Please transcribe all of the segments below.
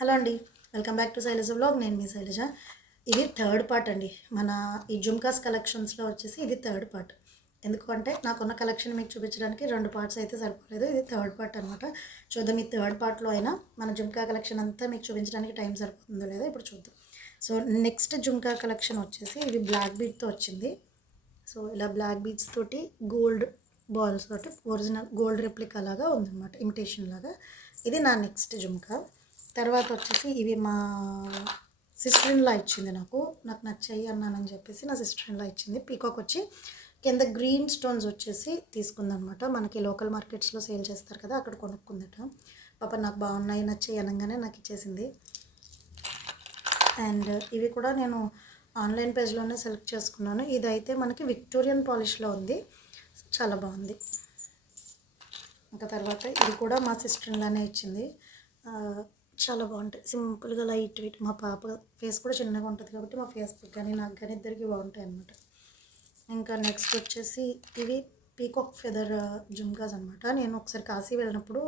Hello అండి, welcome back to Shailaja vlog. నేను మీ శైలజ. ఇది థర్డ్ పార్ట్ అండి. మన ఈ జుమ్కాస్ కలెక్షన్స్లో వచ్చేసి ఇది థర్డ్ పార్ట్. ఎందుకంటే నాకున్న కలెక్షన్ మీకు చూపించడానికి 2 పార్ట్స్ అయితే సరిపోలేదు. ఇది థర్డ్ పార్ట్ అనమాట. చూద్దాం ఈ థర్డ్ పార్ట్లో అయినా మన జుమ్కా కలెక్షన్ అంతా మీకు చూపించడానికి టైం సరిపోతుందో లేదో ఇప్పుడు చూద్దాం. సో నెక్స్ట్ జుమ్కా కలెక్షన్ వచ్చేసి ఇది బ్లాక్ బీడ్తో వచ్చింది. సో ఇలా బ్లాక్ బీడ్స్ తోటి గోల్డ్ బాల్స్ తోటి ఒరిజినల్ గోల్డ్ రెప్లికా లాగా ఉందన్నమాట, ఇమిటేషన్ లాగా. ఇది నా నెక్స్ట్ జుమ్కా. తర్వాత వచ్చేసి ఇవి మా సిస్టర్ ఇన్లా ఇచ్చింది. నాకు నచ్చాయి అన్నానని చెప్పేసి నా సిస్టర్ ఇన్లా ఇచ్చింది. పీకాక్ వచ్చి కింద గ్రీన్ స్టోన్స్ వచ్చేసి తీసుకుందనమాట. మనకి లోకల్ మార్కెట్స్లో సేల్ చేస్తారు కదా, అక్కడ కొనుక్కుందట. పాప నాకు బాగున్నాయి, నచ్చాయి అనగానే నాకు ఇచ్చేసింది. అండ్ ఇవి కూడా నేను ఆన్లైన్ పేజ్లోనే సెలెక్ట్ చేసుకున్నాను. ఇదైతే మనకి విక్టోరియన్ పాలిష్లో ఉంది, చాలా బాగుంది. ఇంకా తర్వాత ఇది కూడా మా సిస్టర్ ఇన్లానే ఇచ్చింది. చాలా బాగుంటాయి, సింపుల్గా లైట్ వెయిట్. మా పాప ఫేస్ కూడా చిన్నగా ఉంటుంది కాబట్టి మా ఫేస్ కానీ నాకు కానీ ఇద్దరికి బాగుంటాయి అన్నమాట. ఇంకా నెక్స్ట్ వచ్చేసి ఇవి పీకాక్ ఫెదర్ జుమ్కాస్ అనమాట. నేను ఒకసారి కాశీ వెళ్ళినప్పుడు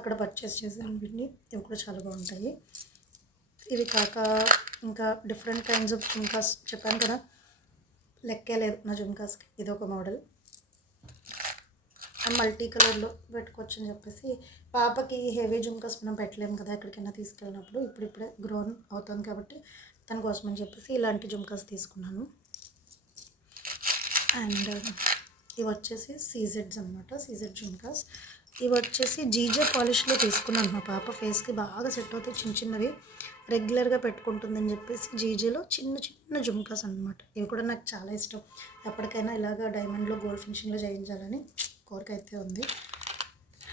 అక్కడ పర్చేస్ చేసాను వీటిని. ఇవి కూడా చాలా బాగుంటాయి. ఇవి కాక ఇంకా డిఫరెంట్ కైండ్స్ ఆఫ్ జుమ్కాస్ చెప్పాను కదా, లెక్కే లేదు నా జుమ్కాస్కి. ఇది ఒక మోడల్ మల్టీ కలర్లో పెట్టుకోవచ్చు అని చెప్పేసి. పాపకి హెవీ జుమ్కాస్ మనం పెట్టలేము కదా ఎక్కడికైనా తీసుకెళ్ళినప్పుడు. ఇప్పుడిప్పుడే గ్రోన్ అవుతుంది కాబట్టి తన కోసం అని చెప్పేసి ఇలాంటి జుమ్కాస్ తీసుకున్నాను. అండ్ ఇవి వచ్చేసి సీజెడ్స్ అనమాట, సీజెడ్ జుమ్కాస్. ఇవి వచ్చేసి జీజే పాలిష్లో తీసుకున్నాను. మా పాప ఫేస్కి బాగా సెట్ అవుతాయి, చిన్న చిన్నవి రెగ్యులర్గా పెట్టుకుంటుందని చెప్పేసి జీజేలో చిన్న చిన్న జుమ్కాస్ అనమాట. ఇవి కూడా నాకు చాలా ఇష్టం. ఎప్పటికైనా ఇలాగ డైమండ్లో గోల్డ్ ఫినిషింగ్లో చేయించాలని కోరిక అయితే ఉంది.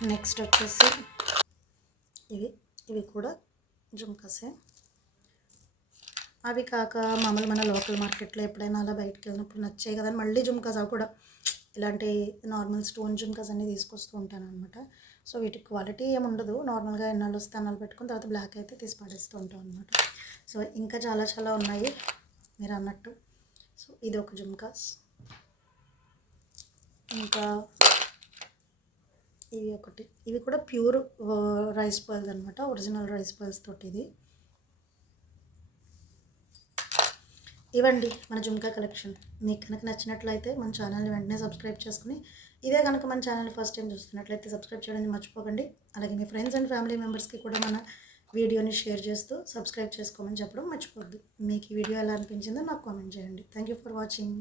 నెక్స్ట్ వచ్చేసి ఇవి కూడా జుమ్కాసే. అవి కాక మామూలు మన లోకల్ మార్కెట్లో ఎప్పుడైనా అలా బయటకు వెళ్ళినప్పుడు నచ్చాయి కదా మళ్ళీ జుమ్కాస్ అవి కూడా ఇలాంటి నార్మల్ స్టోన్ జుమ్కాస్ అన్నీ తీసుకొస్తూ ఉంటాను అనమాట. సో వీటికి క్వాలిటీ ఏముండదు, నార్మల్గా ఎన్నాళ్ళు వస్తే అన్నాళ్ళు పెట్టుకుని తర్వాత బ్లాక్ అయితే తీసి పడేస్తూ ఉంటాం అనమాట. సో ఇంకా చాలా చాలా ఉన్నాయి మీరు అన్నట్టు. సో ఇది ఒక జుమ్కాస్. ఇంకా ఇవి కూడా ప్యూర్ రైస్ పర్ల్స్ అనమాట, ఒరిజినల్ రైస్ పర్ల్స్ తోటి. ఇది ఇవ్వండి మన జుమ్కా కలెక్షన్. మీకు కనుక నచ్చినట్లయితే మన ఛానల్ని వెంటనే సబ్స్క్రైబ్ చేసుకుని, ఇదే కనుక మన ఛానల్ని ఫస్ట్ టైం చూస్తున్నట్లయితే సబ్స్క్రైబ్ చేయడానికి మర్చిపోకండి. అలాగే మీ ఫ్రెండ్స్ అండ్ ఫ్యామిలీ మెంబర్స్కి కూడా మన వీడియోని షేర్ చేస్తూ సబ్స్క్రైబ్ చేసుకోమని చెప్పడం మర్చిపోద్దు. మీకు ఈ వీడియో ఎలా అనిపించిందో నాకు కామెంట్ చేయండి. Thank you for watching.